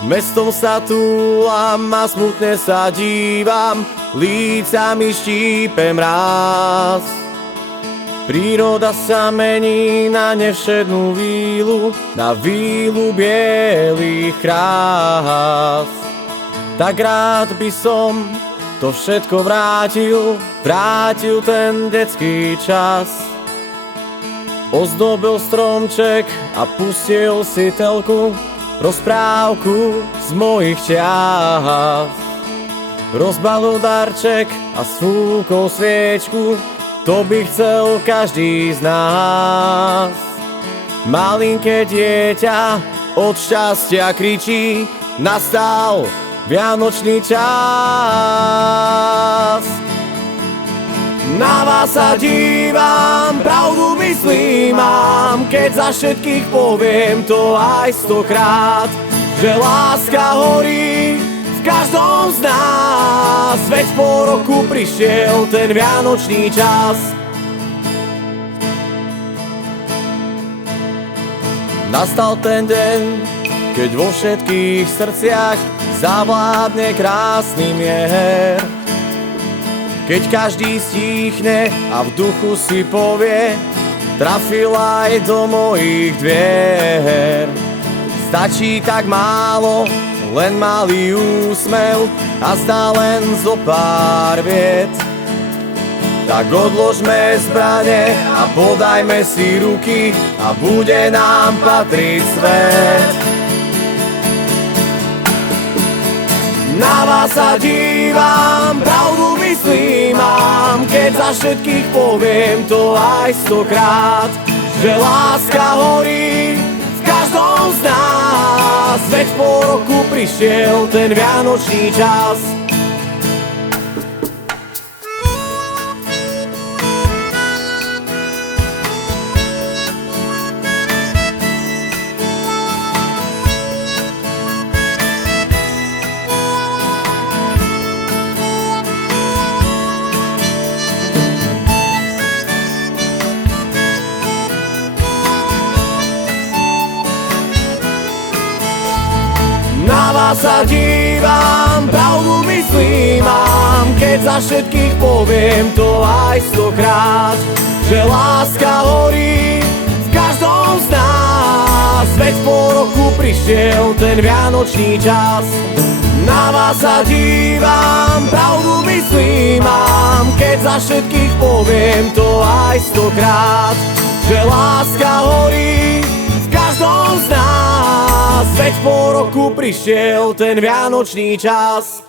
Mestom sa túlam a smutne sa dívam, lícami štípe mráz. Príroda sa mení na nevšednú vílu, na vílu bielých krás. Tak rád by som to všetko vrátil ten detský čas. Ozdobil stromček a pustil si telku, rozprávku z mojich čias. Rozbalil darček a sfúkol sviečku, to by chcel každý z nás. Malinké dieťa od šťastia kričí, nastal vianočný čas. Na vás sa dívam, pravdu myslím mám, keď za všetkých poviem to aj 100-krát, že láska horí v každom z nás, veď po roku prišiel ten vianočný čas. Nastal ten deň, keď vo všetkých srdciach zavládne krásny mier. Keď každý stíchne a v duchu si povie, trafil aj do mojich dvier. Stačí tak málo, len malý úsmev a zdá len zo pár viet. Tak odložme zbrane a podajme si ruky a bude nám patriť svet. Na vás sa dívam, pravdu myslím mám, keď za všetkých poviem to aj 100-krát, že láska horí v každom z nás, veď po roku prišiel ten vianočný čas. Na vás sa dívam, pravdu myslím mám, keď za všetkých poviem to aj 100-krát, že láska horí v každom z nás, veď po roku prišiel ten vianočný čas. Na vás sa dívam, pravdu myslím mám, keď za všetkých poviem to aj 100-krát, že láska horí v každom z nás, veď po roku prišiel ten vianočný čas.